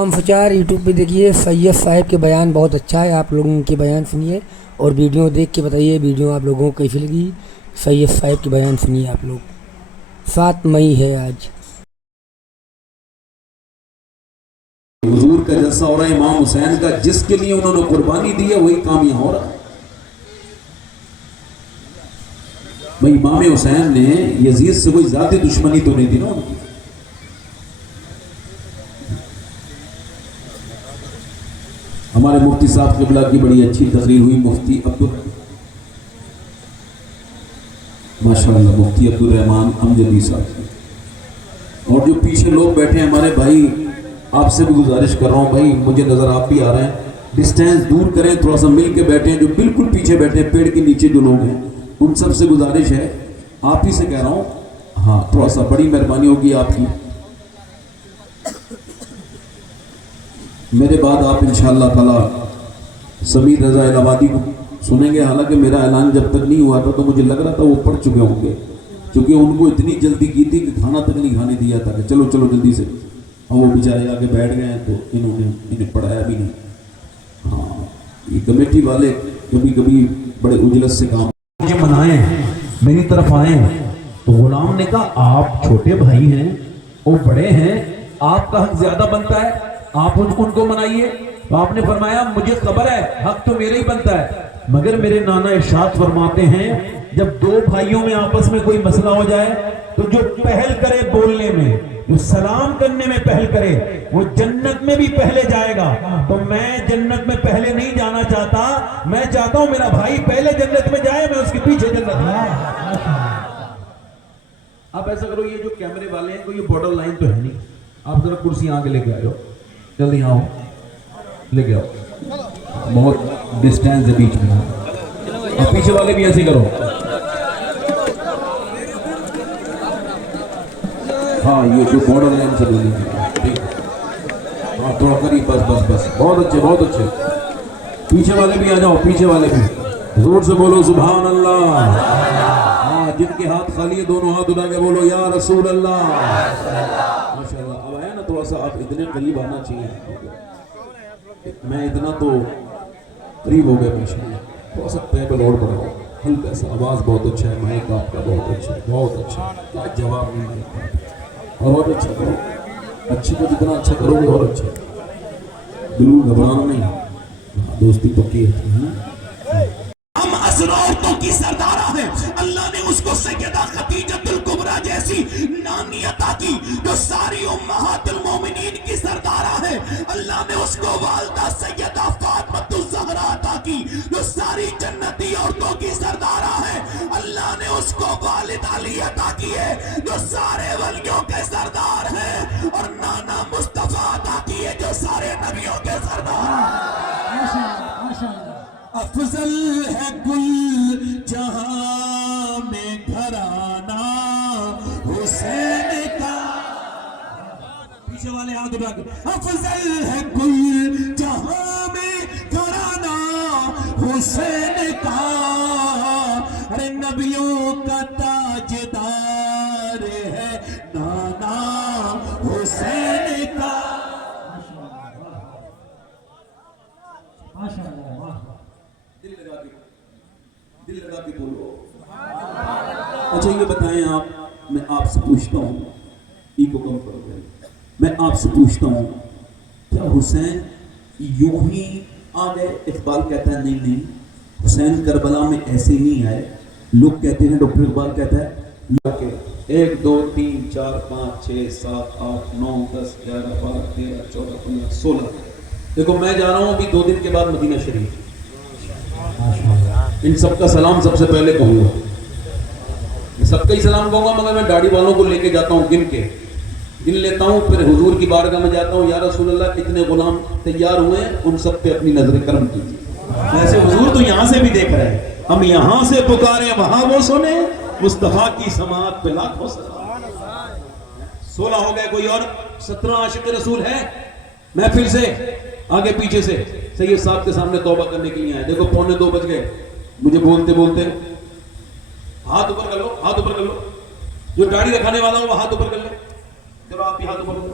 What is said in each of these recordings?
आमफचार YouTube पे देखिए, सैयद साहब के बयान बहुत अच्छा है, आप लोगों के बयान सुनिए और वीडियो देख के बताइए वीडियो आप लोगों को कैसी लगी। सैयद साहब के बयान सुनिए आप लोग। 7 मई है आज। हुजूर का जलसा हो रहा है इमाम हुसैन का, जिसके लिए उन्होंने कुर्बानी दी है वही काम यहाँ हो रहा है। भाई इमाम हुसैन ने यजीद से कोई ज्यादा दुश्मनी तो नहीं थी ना उनकी। हमारे मुफ्ती साहब क़िबला की बड़ी अच्छी तकरीर हुई, मुफ्ती अब्दुल माशाअल्लाह मुफ्ती अब्दुल रहमान अमजदी साहब। और जो पीछे लोग बैठे हैं हमारे भाई, आपसे भी गुजारिश कर रहा हूँ भाई, मुझे नजर आप भी आ रहे हैं, डिस्टेंस दूर करें, थोड़ा सा मिल के बैठे हैं। जो बिल्कुल पीछे बैठे हैं पेड़ के नीचे जो लोग हैं उन सब से गुजारिश है, आप ही से कह रहा हूँ, हाँ थोड़ा सा बड़ी मेहरबानी होगी आपकी। मेरे बाद आप इंशाअल्लाह ताला समीर रजा इलाहाबादी को सुनेंगे। हालांकि मेरा ऐलान जब तक नहीं हुआ था तो मुझे लग रहा था वो पढ़ चुके होंगे, क्योंकि उनको इतनी जल्दी की थी कि खाना तक नहीं खाने दिया था कि चलो चलो जल्दी से, और वो बेचारे आके बैठ गए तो इन्हें पढ़ाया भी नहीं। हाँ, ये कमेटी वाले कभी कभी बड़े उजलत से काम मुझे मनाए, मेरी तरफ आए। तो गुलाम ने कहा आप छोटे भाई हैं, वो बड़े हैं, आपका हक ज्यादा बनता है, आप उनको मनाइए। तो आपने फरमाया मुझे खबर है हक तो मेरा ही बनता है, मगर मेरे नाना इरशाद फरमाते हैं जब दो भाइयों में आपस में कोई मसला हो जाए तो जो पहल करे बोलने में, जो सलाम करने में पहल करे, वो जन्नत में भी पहले जाएगा। तो मैं जन्नत में पहले नहीं जाना चाहता, मैं चाहता हूं मेरा भाई पहले जन्नत में जाए, मैं उसके पीछे जन्नत में। आप ऐसा करो, ये जो कैमरे वाले हैं कोई ये बॉर्डर लाइन तो है नहीं, आप जरा कुर्सी आगे लेके आयो, जल्दी आओ लेके आओ, बहुत डिस्टेंस है बीच में। और पीछे वाले भी ऐसे करो, हाँ ये जो बॉर्डर लाइन से बोली ठीक, हाँ थोड़ा करीब, बस बस बस, बहुत अच्छे बहुत अच्छे। पीछे वाले भी आ जाओ, पीछे वाले भी जोर से बोलो सुभान अल्लाह। हाँ जिनके हाथ खाली है दोनों हाथ उठा के बोलो या रसूल अल्लाह। माशाल्लाह, अब आया ना थोड़ा सा, आप इतने करीब आना चाहिए, मैं इतना तो करीब हो गया माशाल्लाह। थोड़ा सा टेबल और बढ़ाओ, हल्का सा, आवाज़ बहुत अच्छा है, माइक आपका बहुत अच्छा है, बहुत अच्छा, क्या जवाब नहीं देता, और अच्छा करो, अच्छे को जितना अच्छा करोगे और अच्छा, बिल्कुल घबराना नहीं, दोस्ती पक्की है ना। हम असर औरतों की सरदारा है, अल्लाह ने उसको सैयदा खदीजतुल कुबरा जैसी नानी अता की, जो सारी उम्महातुल मोमिनीन की सरदारा है। अल्लाह ने उसको वालिदा सैयदा फातिमातुज़ ज़हरा अता की, जो सारी जन्नती औरतों की सरदारा है। अल्लाह ने उसको वालिद अली अता की है, जो सारे वलियों के सरदार है। और नाना मुस्तफा अता की है, जो सारे नबियों के सरदार। अफजल है कुल जहां में घराना हुसैन का, पीछे वाले हाथ उठा के, अफजल है कुल जहां में घराना हुसैन का, अरे नबियों का ताजदार है नाना हुसैन का। दिल लगा के बोलो। अच्छा ये बताएं आप, मैं आपसे पूछता हूँ, इको कम करो, मैं आपसे पूछता हूँ क्या हुसैन यूं ही आ गए? इकबाल कहता है नहीं नहीं, हुसैन करबला में ऐसे नहीं आए। लोग कहते हैं, डॉक्टर इकबाल कहता है 1 2 3 4 5 6 7 8 9 10 11 12 13 14 15 16, देखो मैं जा रहा हूँ अभी 2 दिन के बाद मदीना शरीफ, इन सबका सलाम सबसे पहले कहूँगा, सबका ही सलाम कहूँगा, मगर मैं दाढ़ी वालों को लेके जाता हूँ, गिन लेता हूँ, फिर हुजूर की बारगाह में जाता हूँ, या रसूल अल्लाह इतने गुलाम तैयार हुए, उन सब पे अपनी नजर करम कीजिए। वैसे हुजूर तो यहाँ से भी देख रहे हैं, हम यहाँ से पुकारे वहाँ वो सुने, मुस्तफा की समात पे लाखों सलाम। 16 हो गए, कोई और 17 आशिक रसूल है। मैं फिर से आगे पीछे से सैयद साहब के सामने तौबा करने के लिए आए। देखो 1:45 बज गए, मुझे बोलते बोलते, हाथ ऊपर कर लो, हाथ ऊपर कर लो, जो दाढ़ी रखाने वाला हो वो हाथ ऊपर कर ले, चलो आप ही हाथ ऊपर करो।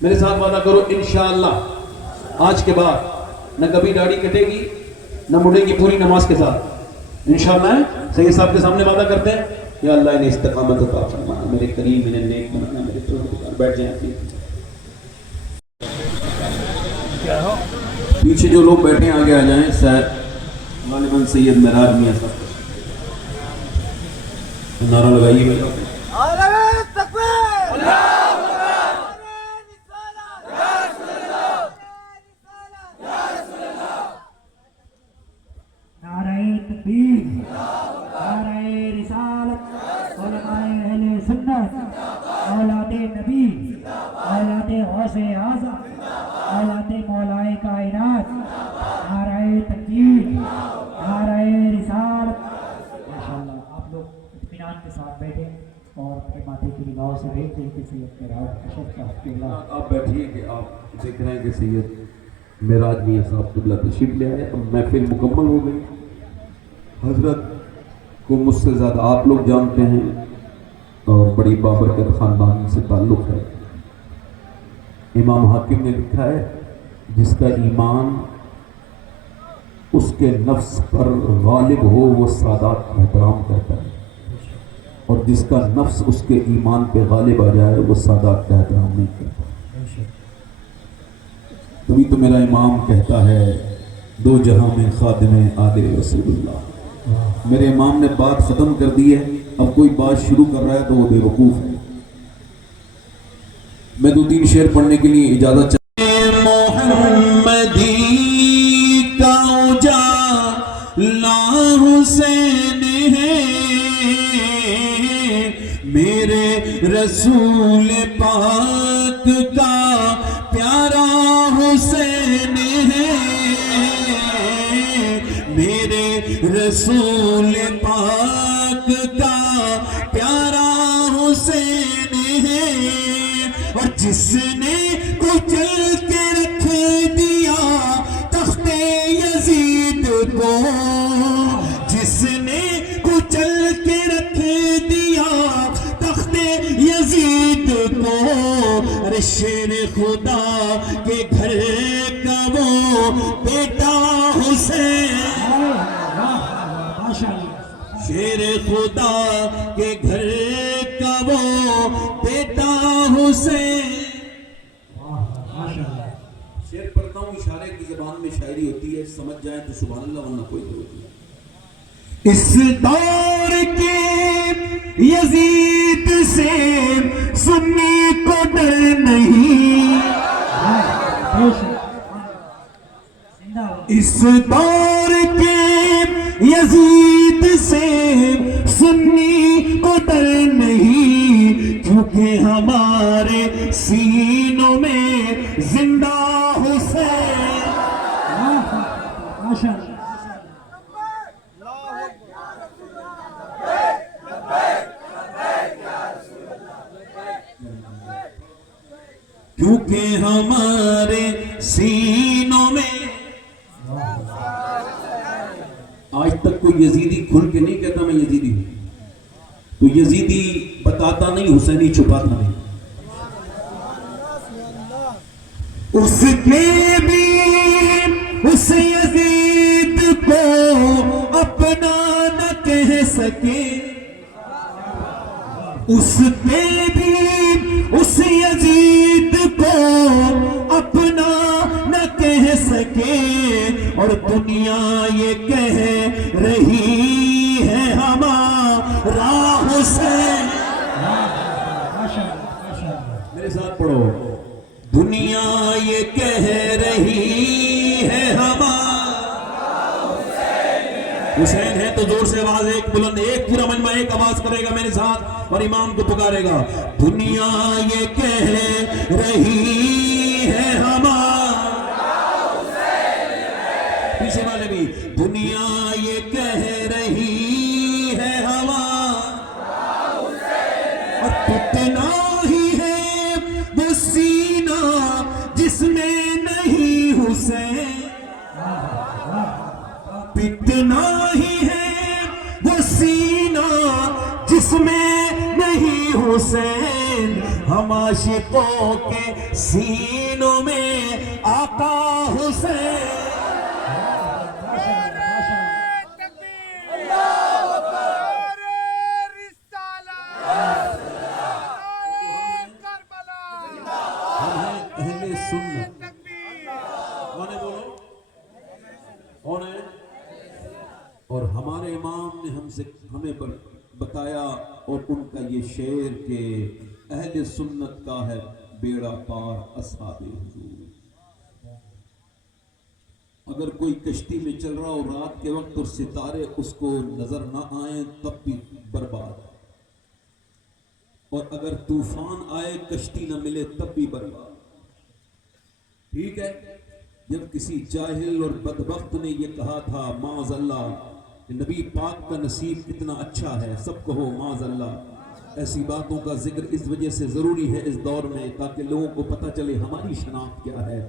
میرے ساتھ وعدہ کرو انشاءاللہ آج کے بعد نہ کبھی داڑھی کٹے گی نہ مڑے گی پوری نماز کے ساتھ انشاءاللہ. سید صاحب کے سامنے وعدہ کرتے ہیں. یا اللہ انہیں استقامت عطا فرمانا، میرے کریم انہیں نیک بنانا. میرے پروردگار بیٹھ جائیں اپنی. پیچھے جو لوگ بیٹھے ہیں آگے آ جائیں. غالباً سید معراج میاں صاحب نعرہ لگائیے گا. نعرہ تکبیر، نعرہ رسالت، علماء اہل سنت، اولاد نبی، اولاد غوث اعظم، اولاد مولائے کائنات. نعرہ تکبیر، نعرہ رسالت. ماشاءاللہ آپ لوگ اطمینان کے ساتھ بیٹھے اور اپنے ماتھے کی نگاہوں سے دیکھ دیں کہ سید معراج اشرف صاحب کے اللہ. آپ بیٹھیے کہ آپ ذکر ہیں کہ سید معراج میاں صاحب قبلہ تشریف لے آئے. اب محفل مکمل ہو گئی. حضرت کو مجھ سے زیادہ آپ لوگ جانتے ہیں اور بڑی بابرکت خاندان سے تعلق ہے. امام حاکم نے لکھا ہے جس کا ایمان اس کے نفس پر غالب ہو وہ سادات کا احترام کرتا ہے، اور جس کا نفس اس کے ایمان پہ غالب آ جائے وہ سادات کا احترام نہیں کرتا. تبھی تو میرا امام کہتا ہے دو جہاں میں خادم آل رسول اللہ. میرے امام نے بات ختم کر دی ہے، اب کوئی بات شروع کر رہا ہے تو وہ بے وقوف ہے. میں دو تین شعر پڑھنے کے لیے اجازت محمدی کا اجالا حسین ہے، میرے رسول پاک کا پیارا حسین ہے، میرے رسول پاک کا پیارا حسین ہے. اور جس نے کچل کے رکھ دیا تخت یزید کو، جس نے کچل کے رکھ دیا تخت یزید کو، ارے شیر خدا کے گھر کا وہ بیٹا حسین، شیر خدا کے گھر کا وہ بیٹا حسین. شعر پڑھتا ہوں، اشارے کی زبان میں شاعری ہوتی ہے، سمجھ جائیں تو سبحان اللہ ورنہ کوئی ضرورت نہیں. اس دور کے یزید سے سنی کو ڈر نہیں، اس دور کے یزید سے سنی کو ڈر نہیں، کیونکہ ہمارے سینوں میں زندہ حسین. کیونکہ ہمارے سینوں میں. آج تک کوئی یزیدی کھل کے نہیں کہتا میں یزیدی ہوں، تو یزیدی بتاتا نہیں، حسینی چھپاتا نہیں. اس نے بھی اس یزید کو اپنا نہ کہہ سکے، اس نے بھی اس یزید کو اپنا نہ کہہ سکے، اور دنیا یہ کہہ رہی ہے ہمارا حسین. میرے ساتھ پڑھو. دنیا یہ کہہ رہی ہے ہمارا حسین ہے. تو زور سے آواز ایک بلند، ایک پورا مجمع ایک آواز کرے گا میرے ساتھ اور امام کو پکارے گا. دنیا یہ کہہ رہی ہے ہمارا حسین ہے. پیچھے والے بھی. دنیا یہ کہہ رہی ہے ہمارا حسین ہے. اور کتنا ہی ہے وہ سینہ جس میں نہیں حسین، کتنا ہی ہے وہ سینہ جس میں نہیں حسین. हम आशिकों के सीनों में आका हुसैन। अहले सुन्नत कौन है बोलो, कौन है? और हमारे इमाम ने हमें बताया और उनका ये शेर के अहले सुन्नत का है बेड़ा पार अस्हाबे हुजूर। अगर कोई कश्ती में चल रहा हो रात के वक्त और सितारे उसको नजर ना आए तब भी बर्बाद, और अगर तूफान आए कश्ती ना मिले तब भी बर्बाद। ठीक है, जब किसी जाहिल और बदबख्त ने ये कहा था माज़अल्लाह नबी पाक का नसीब कितना अच्छा है, सब कहो माज़अल्लाह। ऐसी बातों का जिक्र इस वजह से ज़रूरी है इस दौर में, ताकि लोगों को पता चले हमारी शनाख्त क्या है,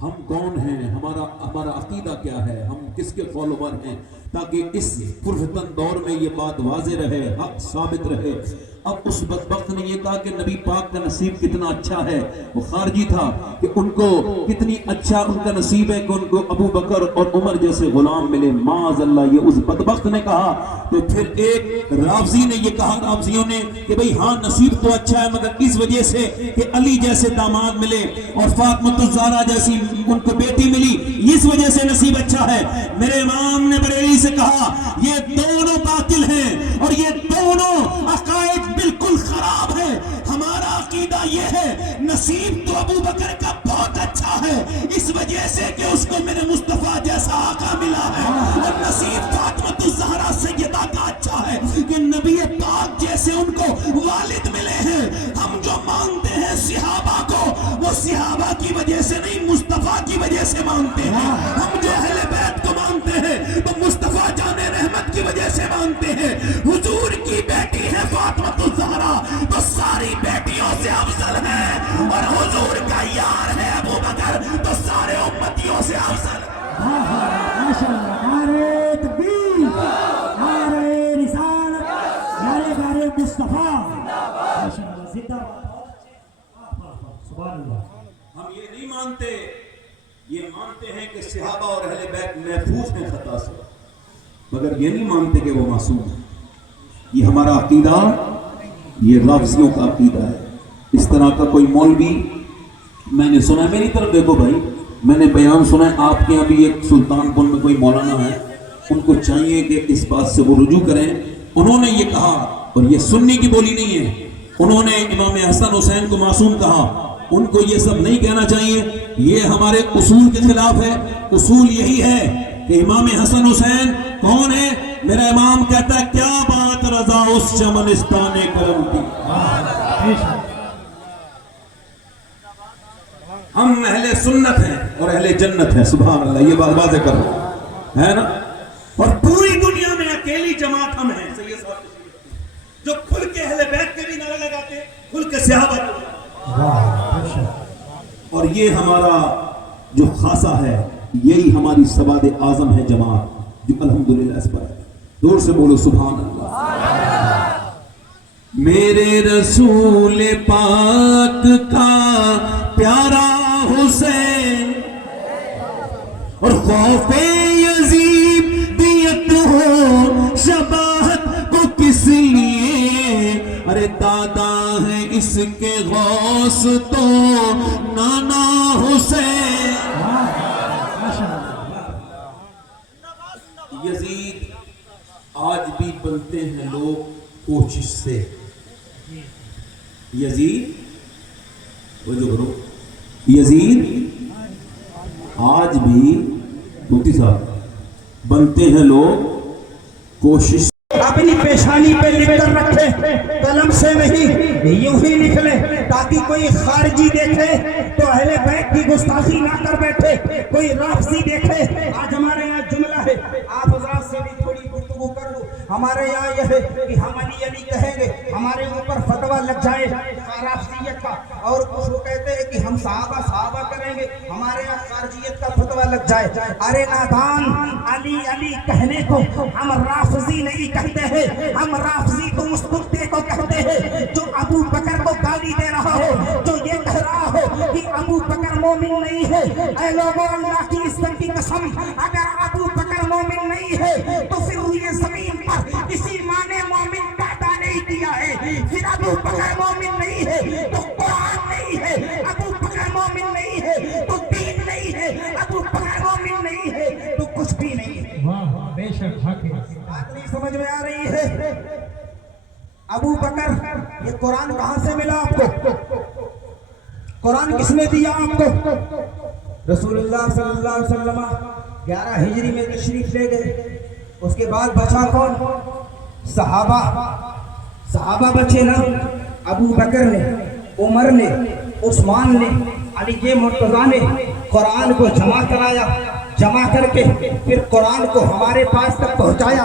हम कौन हैं, हमारा अकीदा क्या है, हम किसके फॉलोवर हैं, ताकि इस पुरफतन दौर में ये बात वाज़े रहे, हक साबित रहे। अब उस बदबख्त ने ये कहा कि नबी पाक का नसीब कितना अच्छा है, वो खारजी था, कि उनको कितनी अच्छा उनका नसीब है कि उनको अबू बकर और उमर जैसे गुलाम मिले। माज़अल्लाह, ये उस बदबख्त ने कहा। तो फिर एक रावजी ने ये कहा, रावजियों ने, कि भाई हाँ नसीब तो अच्छा है मगर इस वजह से कि अली जैसे दामाद मिले और फातिमा जैसी उनको बेटी मिली, इस वजह से नसीब अच्छा है। मेरे इमाम ने बरेली से कहा ये दोनों बातिल हैं और ये दोनों अकायद बिल्कुल खराब है। हमारा अकीदा ये है नसीब तो अबू बकर का बहुत अच्छा है इस वजह से कि उसको मेरे मुस्तफा जैसा आका मिला है, और नसीब फातिमा ज़हरा सैयदा का अच्छा है कि नबी पाक जैसे उनको वालिद मिले हैं। हम जो मानते हैं सिहाबा को, वो सिहाबा की वजह से नहीं मुस्तफा की वजह से मानते हैं। हम जो अहले बैत को मानते हैं तो मुस्तफा जाने रहमत की वजह से मानते हैं। हुजूर की बेटी है फातिमा ज़हरा तो सारी बेटियों से अफजल है, और हुजूर का यार है अबू बकर तो सारे उम्मतियों से अफजल है। माशाअल्लाह, नारे तकबीर, नारे रिसालत, नारे मुस्तफा, माशाअल्लाह जिंदाबाद। सुभान अल्लाह। हम ये नहीं मानते, ये मानते हैं कि सहाबा और अहले बैत महफूज हैं खता से, मगर ये नहीं मानते कि वो मासूम है। ये हमारा अकीदा, ये रावजियों का अकीदा है। इस तरह का कोई मौलवी मैंने सुना है, मेरी तरफ देखो भाई, मैंने बयान सुना है आपके यहाँ भी एक सुल्तानपुर में कोई मौलाना है, उनको चाहिए कि इस बात से वो रुजू करें। उन्होंने ये कहा, और ये सुन्नी की बोली नहीं है, उन्होंने इमाम हसन हुसैन को मासूम कहा। उनको ये सब नहीं कहना चाहिए, ये हमारे उसूल के खिलाफ है। उसूल यही है कि इमाम हसन हुसैन कौन है? मेरा इमाम कहता है क्या बात रजा उस चमनिस्ताने करम की। हम अहले सुन्नत हैं और अहले जन्नत हैं, सुभान अल्लाह, ये बात वाज़ेह कर रहा है ना। और पूरी दुनिया में अकेली जमात हम हैं जो खुल के अहले बैत के भी नारे लगाते, खुल के सहाबा के। और ये हमारा जो खासा है, यही हमारी सवाद आजम है जमात, जो अल्हम्दुलिल्लाह इस पर है। दूर से बोलो सुभान अल्लाह। मेरे रसूल पाक का प्यारा हुसैन और खौफे यजीद दियत हो शबाहत को किस लिए? अरे दादा है इसके गौस तो नाना हुसैन। यजीद आज भी बनते हैं लोग कोशिश से। यजीद वो जो करो, यजीद आज भी मुफ्ती साहब बनते हैं लोग कोशिश। अपनी पेशानी पे लिख कर रखे, कलम से नहीं यूं ही लिख ले, ताकि कोई खारजी देखे तो अहले बैत की गुस्ताखी ना कर बैठे, कोई राफसी देखे। आज हमारे यहाँ जुमला है, आप हजरात से भी थोड़ी गुफ्तगू कर लो। हमारे यहाँ यह है कि हम अली अली कहेंगे, हमारे ऊपर फतवा लग जाए राफसियत का, और कुछ वो कहते हैं कि हम सहाबा सहाबा करेंगे, हमारे यहाँ खारजियत का फतवा मरतबा लग जाए। अरे नादान, अली अली कहने को हम राफजी नहीं कहते हैं, हम राफजी तो उस कुत्ते को कहते हैं जो अबू बकर को गाली दे रहा हो, जो ये कह रहा हो कि अबू बकर मोमिन नहीं है। ऐ लोगों, अल्लाह की इज्जत की कसम, अगर अबू बकर मोमिन नहीं है तो फिर ये जमीन पर किसी माँ ने मोमिन पैदा नहीं किया है। फिर अबू बकर मोमिन नहीं है तो कुरान नहीं है, अबू बकर मोमिन नहीं है तो दीन नहीं है, अबू बकर मोमिन नहीं है तो कुछ भी नहीं है। वाह बेशक हक है। बात नहीं समझ में आ रही है? अबू बकर, ये कुरान कहाँ से मिला आपको? कुरान किसने दिया आपको? रसूलुल्लाह सल्लल्लाहु अलैहि वसल्लम 11 हिजरी में तशरीफ ले गए। उसके बाद बचा कौन? सहाबा। सहाबा बचे ना, अबू बकर ने, उमर ने, उस्मान ने, अली के मुर्तज़ा ने कुरान को जमा कराया, जमा करके फिर कुरान को हमारे पास तक पहुंचाया।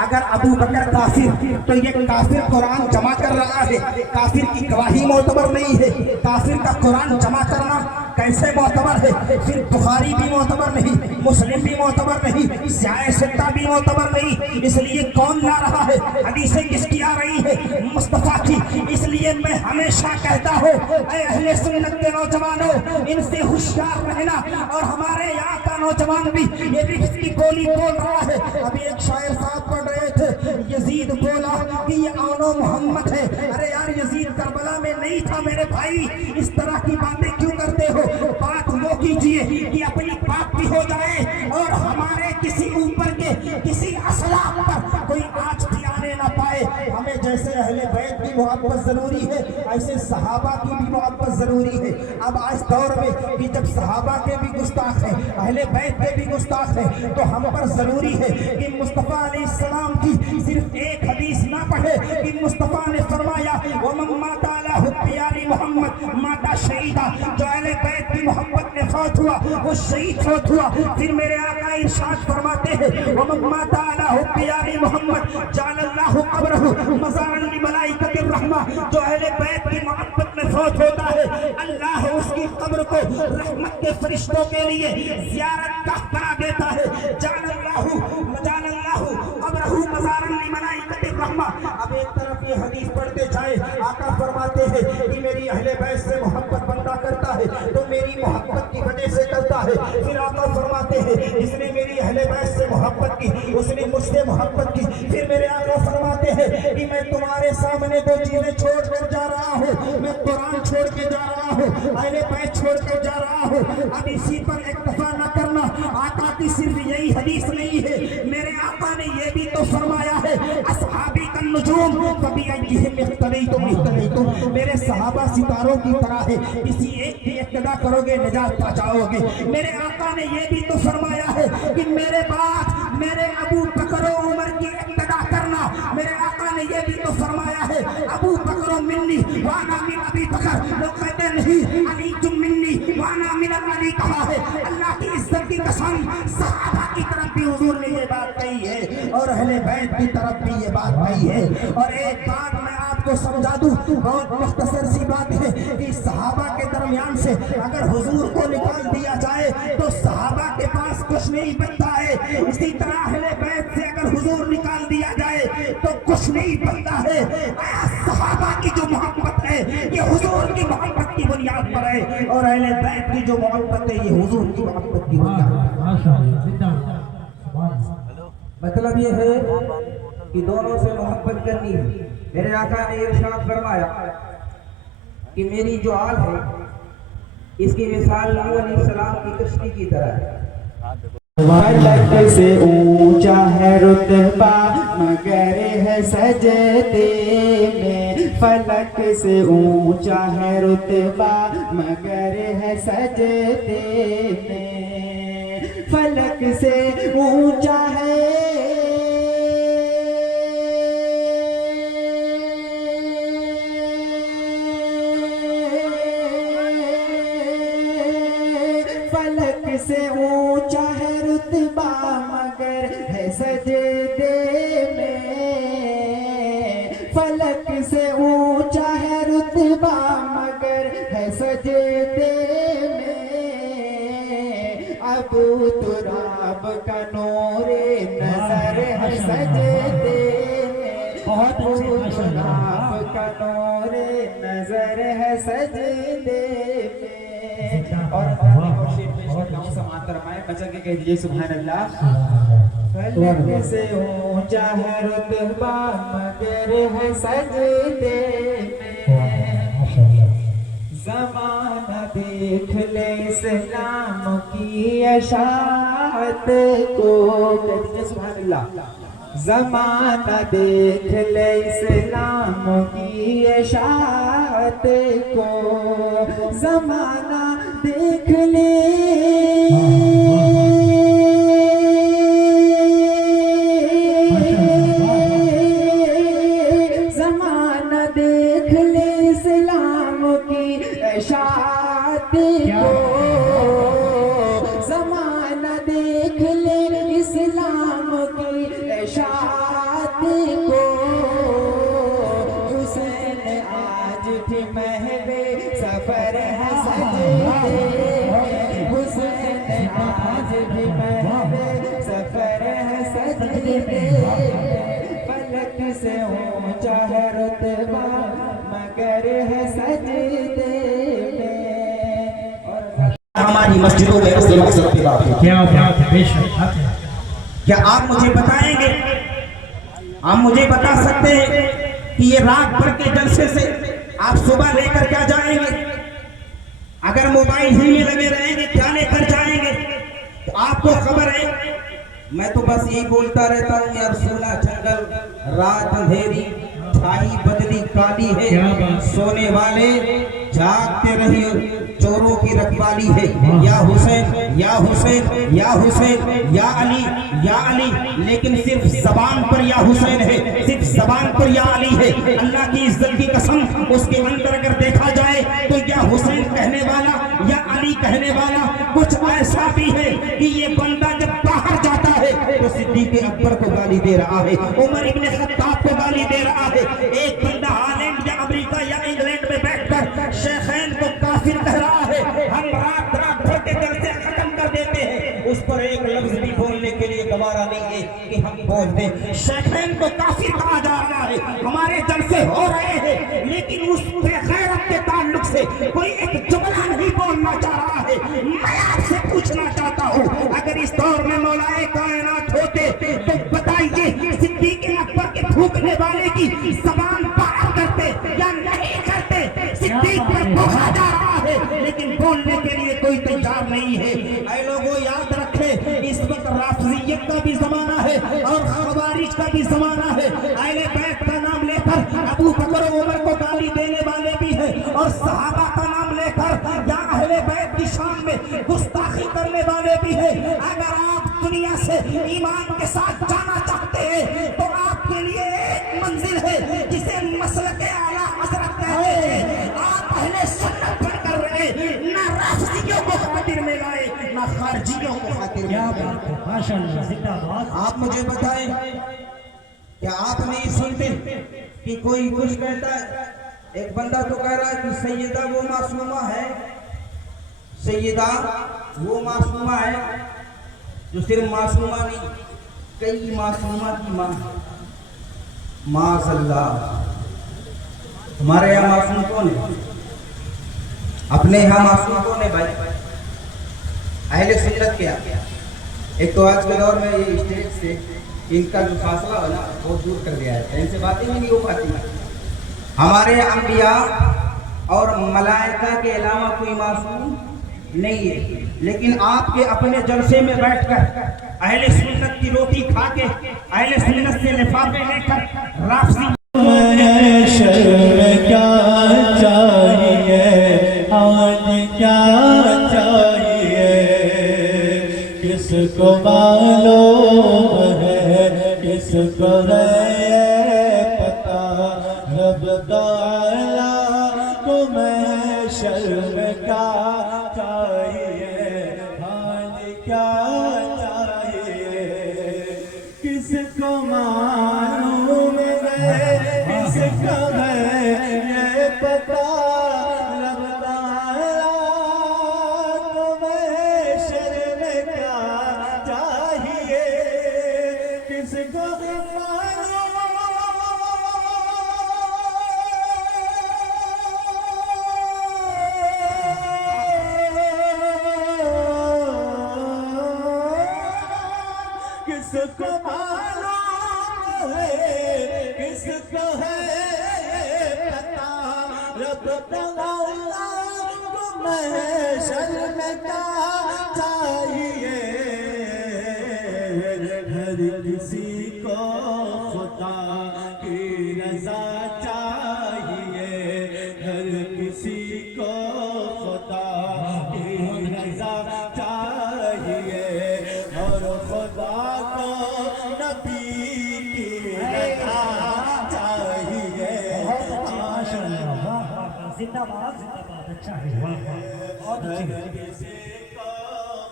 अगर अबू बकर काफिर, तो ये काफिर कुरान जमा कर रहा है, काफिर की गवाही मोतबर नहीं है। काफिर का कुरान जमा करना कैसे मोतबर है? फिर बुखारी भी मोतबर नहीं, मुस्लिम भी मोतबर नहीं, सियाह सित्ता भी मोतबर नहीं। इसलिए कौन ला रहा है? हदीसें किसकी आ रही है? मुस्तफा की। इसलिए मैं हमेशा कहता हूँ, ऐ अहले सुन्नत के नौजवानों, इनसे होशियार रहना। और हमारे यहाँ का नौजवान भी ये रिफ्स की गोली बोल रहा है। अभी एक शायर साहब पढ़ रहे थे, यजीद बोला कि ये आनो मोहम्मद है। अरे यार, यजीद करबला में नहीं था मेरे भाई। इस तरह की बातें क्यों करते हो? बात वो कीजिए कि अपनी बात भी हो जाए और हमारे किसी ऊपर के किसी असलाफ पर कोई आँच भी आने ना पाए। हमें जैसे अहले बैत की मोहब्बत जरूरी है, ऐसे सहाबा की भी मोहब्बत जरूरी है। अब आज दौर में कि जब सहाबा के भी गुस्ताख हैं, अहले बैत के भी गुस्ताख हैं, तो हम पर जरूरी है कि मुस्तफ़ा अलैहिस्सलाम की सिर्फ एक हदीस ना पढ़े कि मुस्तफ़ा ने फरमाया वमन माता अला हुब्बियारी मोहम्मद माता शहीदा। जो अहले बैत की मोहब्बत में फौत हुआ वो शहीद फौत हुआ। फिर मेरे आका इरशाद फरमाते हैं वमन माता अला हुब्बियारी मोहम्मद जालल्लाहु कब्रहु मज़ारन लिमलाइकतिर रहमा। जो अहले बैत की मोहब्बत में फौत होता है, अल्लाह उसकी कब्र को रहमत के फरिश्तों के लिए ज़ियारत गाह बना देता है। जालल्लाहु कब्रहु मज़ारन लिमलाइकतिर रहमा। अब एक तरफ ये हदीस पढ़ते जाए, आका फरमाते हैं कि मेरी अहले बैत से मोहब्बत बंदा करता है तो मेरी मोहब्बत की वजह से करता है। फिर आका फरमाते हैं जिसने मेरी अहले बैत से मोहब्बत की उसने मुझसे मोहब्बत की। फिर मेरे आका फरमाते हैं कि मैं तुम्हारे सामने दो चीजें छोड़ कर जा रहा हूँ, मैं कुरान छोड़ के जा रहा हूँ, अहले बैत छोड़ कर जा रहा हूँ। अब इसी पर इक्तफा न करना, आका की सिर्फ यही हदीस नहीं है, मेरे आका ने ये भी तो फरमाया है अस्हाबी कन नुजूम कभी तुम मेरे सहाबा सितारों की तरह है, किसी एक की इक्तदा करोगे निजात पा जाओगे। मेरे आका ने ये भी तो फरमाया है कि मेरे बाद मेरे अबू बकर और उमर की इक्तदा करना। मेरे आका ने ये भी तो फरमाया है अबू बकर मिन्नी वाना मिन अबी बकर। लोग कहते नहीं अली तुम मिन्नी वाना मिन अली कहा है। अल्लाह की इज्जत की कसम, सहाबा की तरफ भी हुजूर ने ये बात कही है और अहले बैत की तरफ भी ये बात कही है। और एक बात मैं आपको समझा दूं, बहुत मुख्तसर सी बात है कि सहाबा के दरमियान से अगर हुजूर को निकाल दिया जाए तो सहाबा के पास कुछ नहीं बनता है। इसी तरह अहले बैत से अगर हुजूर निकाल दिया जाए तो कुछ नहीं बनता है। सहाबा की जो मोहब्बत है ये हुजूर की मोहब्बत की बुनियाद पर है और अहले बैत की जो मोहब्बत है ये हुजूर की मोहब्बत की बुनियाद पर। मतलब ये है कि दोनों से मोहब्बत करनी है। मेरे आका ने इरशाद फरमाया कि मेरी जो आल है इसकी मिसाल नूह अलैहिस्सलाम की कश्ती की तरह है। फलक से ऊंचा है रुतबा मगर है सजदे में। फलक से ऊंचा है रुतबा मगर है सजदे में। फलक से ऊंचा है से ऊंचा है रुतबा मगर है सजदे में। फलक से ऊंचा है रुतबा मगर है सजदे में। अबू तुराब का नूरे नजर है सजदे में, अबू तुराब का नूरे नजर है सजदे में। और समातरमाए बचा के कह दीजिए सुभान अल्लाह। फलक से ऊंचा है रुतबा मगर है सजदे में, ज़माना देख ले इस्लाम की अशात को, कह दीजिए सुभान अल्लाह। ज़माना देख ले इस्लाम की अशात को, ज़माना देख ले ज़माना देख ले इस्लाम की अशात को, ज़माना देख ले इस्लाम की अशात को। हुसैन आज भी महवे सफर है सजदे में, हुसैन आज भी महवे सफर है सजदे में। फलक से ऊंचा है रुतबा मगर है सजदे में। और हमारी मस्जिदों में ऐसे मकसद पे बात है। क्या बात है, बेशक। क्या आप मुझे बताएंगे, आप मुझे बता सकते हैं कि ये रात भर के जलसे से आप सुबह लेकर क्या जाएंगे? अगर मोबाइल ही में लगे रहेंगे क्या लेकर जाएंगे? तो आपको खबर है, मैं तो बस यही बोलता रहता हूँ यार, सोना जंगल रात अंधेरी छाई बदली काली है, सोने वाले जागते रहिए चोरों की रखवाली है। या हुसैन या हुसैन या हुसैन या अली या अली, लेकिन सिर्फ जबान पर या हुसैन है, सिर्फ जबान पर या अली है। अल्लाह की इज्जत की कसम, उसके अंदर अगर देखा जाए तो या हुसैन कहने वाला या अली कहने वाला कुछ ऐसा भी है कि ये बंदा जब बाहर जाता है तो सिद्दीक अकबर को गाली दे रहा है, उमर इब्ने खत्ताब को गाली दे रहा है। एक बंदा हालैंड या अमेरिका या इंग्लैंड में बैठकर शेखैन को काफिर कह रहा है, हम रात रात भर के जलसे खत्म कर देते हैं, उस पर एक लफ्ज भी बोलने के लिए गवारा नहीं है कि हम बोल दें। शेखैन को काफिर कहा जा रहा है, हमारे जलसे हो रहे हैं, लेकिन उस बेगैरत के ताल्लुक से कोई एक जुमला नहीं बोलना चाह रहा है। मैं आपसे पूछना चाहता हूँ, अगर इस दौर में मौलाए कायनात होते तो बताइए सिद्दीक अकबर के थूकने वाले की जबान पार करते या नहीं करते? सिद्दीक पर भूखा जा रहा है लेकिन बोलने के लिए कोई तैयार नहीं है। ऐ लोगों याद रखें, इस वक्त राफिजियत का भी जमाना है और खवारिज का भी जमाना है। अहले बैत का नाम लेकर अबू बकर और उमर को गाली देने वाले भी हैं, और सहाबा का नाम लेकर या अहले बैत की शान में गुस्ताखी करने वाले भी हैं। अगर आप दुनिया से ईमान के साथ जाना चाहते हैं तो आपके लिए एक मंजिल है जिसे मसलक आला हज़रत कहते हैं। आप अहले सुन्नत बनकर रहे, ना राफिजियों को खातिर में लाए ना खारजियों को खातिर में लाए। माशाअल्लाह, जिंदाबाद। आप मुझे बताएं, क्या आप नहीं सुनते कि कोई कुछ कहता है? एक बंदा तो कह रहा है कि सैयदा वो मासूमा है, सैयदा वो मासूमा है जो सिर्फ मासूमा नहीं, कई मासूमा की मां है। माशअल्लाह। हमारे यहाँ मासूम कौन है? अपने यहाँ मासूम कौन है भाई? अहले सुन्नत क्या? एक तो आज के दौर में ये स्टेज से इनका जो फासला है ना बहुत दूर कर दिया है, इनसे बातें भी नहीं हो पाती। हमारे अंबिया और मलाइका के अलावा कोई मासूम नहीं है, लेकिन आपके अपने जलसे में बैठकर अहले सुन्नत की रोटी खा के अहले सुन्नत से लिफाफे लेकर राफिजी क्या चाहिए आज क्या चाहिए, किसको मालूम है किसको है पता, रब ताला को महशर में क्या चाहिए आज क्या चाहिए, किसको मालूम है किसको है ये पता, रब ताला को महशर में کس کو معلوم ہے کس کو ہے پتا رب تعالیٰ کو محشر میں کیا چاہیے ہر کسی کو خدا کی رضا چاہیے ہر کسی کو خدا کی رضا چاہیے اور خدا کو نبی کی رضا چاہیے زندہ باد اچھا ہے بہت اچھی کسی کو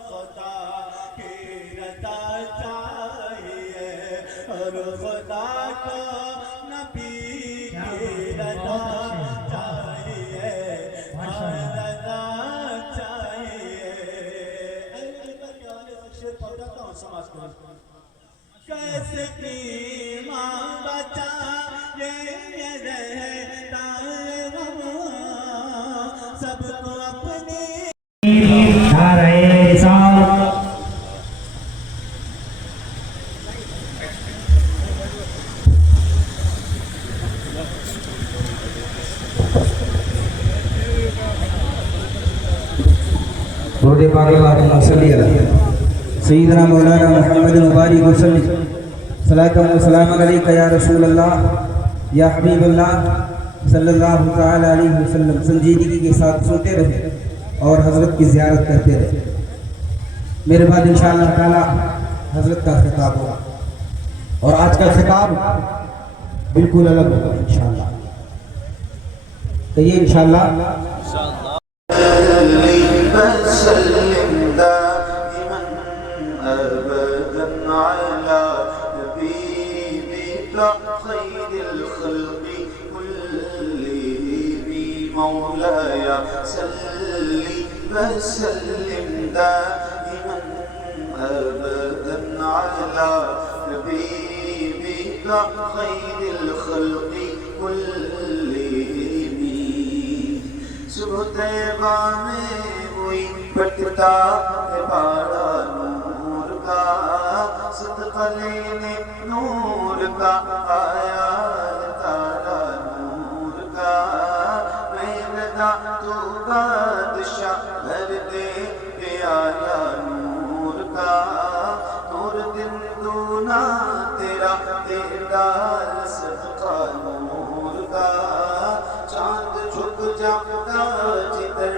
خدا کی رضا چاہیے اور خدا کو نبی کی رضا چاہیے رضا چاہیے شیر پڑھتا ہوں سماج کو کیسے کی ماں بچا یہ رہتا سب کو اپنی نعرہ رسالت درود پاک اللہم صلی علی سیدنا مولانا محمد مبارک وسلم صلاۃ و سلام علیک یا رسول اللہ یا حبیب اللہ صلی اللہ تعالی علیہ وسلم. سنجیدگی کے ساتھ سنتے رہے اور حضرت کی زیارت کرتے رہے. میرے بعد انشاءاللہ تعالی حضرت کا خطاب ہوگا اور آج کا خطاب بالکل الگ ہوگا انشاءاللہ. کہیے انشاءاللہ. وسلم دائما أبدا على نبيك خير الخلق كلهم مولاي صل وسلم دائما أبدا على نبيك خير الخلق كلهم صبح طیبہ میں ہوئی بٹتا ہے باڑا نور کا صدقہ لینے نور کا آیا تارا نور کا میرا تو بادشاہ گھر دے پہ آیا نور کا نور دن دونا تیرا دیدار صدقہ نور کا چاند جھک جاتا جدھر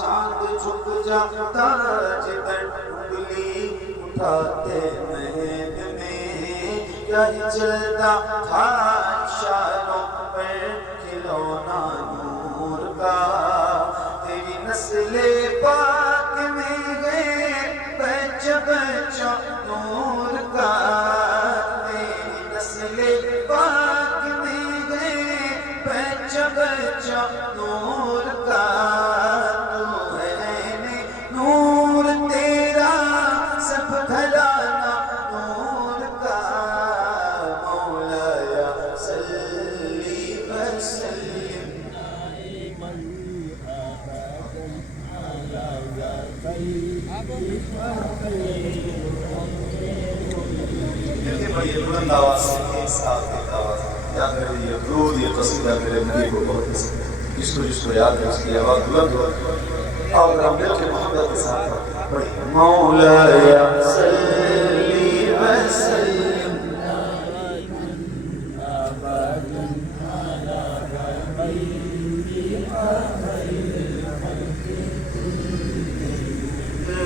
چاند جھک جاتا جدھر انگلی اٹھاتے مہد میں کیا چلتا تھا اشاروں پر کھلونا نور کا تیری نسل پاک میں گئے بچہ بچہ نور کا تیری نسل پاک میں گئے بچہ بچہ نور کا تو ہے نور تیرا سب گھرانا نور کا مولایا صلی وسلم بڑی بلند آواز سے ساتھ آواز یاد رہے یہ درود یہ قصیدہ میرے نبی کو بہت پسند جس کو یاد ہے اس کی آواز بلند ہو اور ہم دل کے محبت کے ساتھ پڑھی مولایا صلی وسلم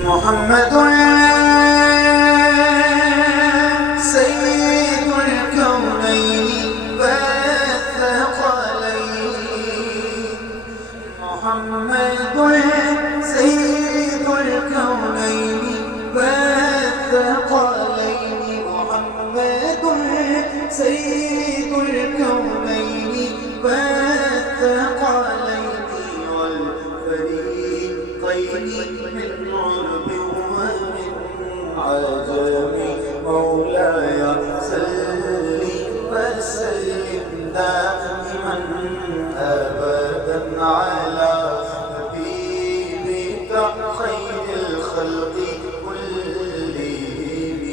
محمد سید الکونین والثقلین محمد سید الکونین والثقلین محمد سید الکونین والثقلین والفریقین من عرب ومن عجم مولاي صل وسلم دائما ابدا على حبيبك خير الخلق كلهم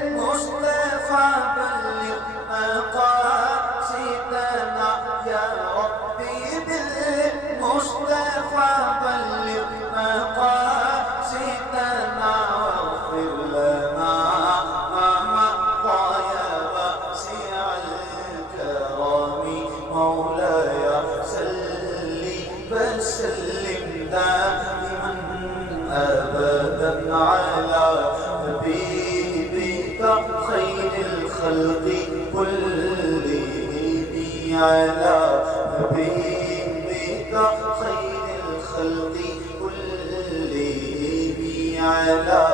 بالمصطفى بلغ مقاصدنا يا ربي بالمصطفى بلغ مقاصدنا واغفر لنا ما مضى يا واسع الكرم مولاي صل وسلم دائما ابدا على حبيبك خير الخلق كلهم على حبيبك خير الخلق كلهم على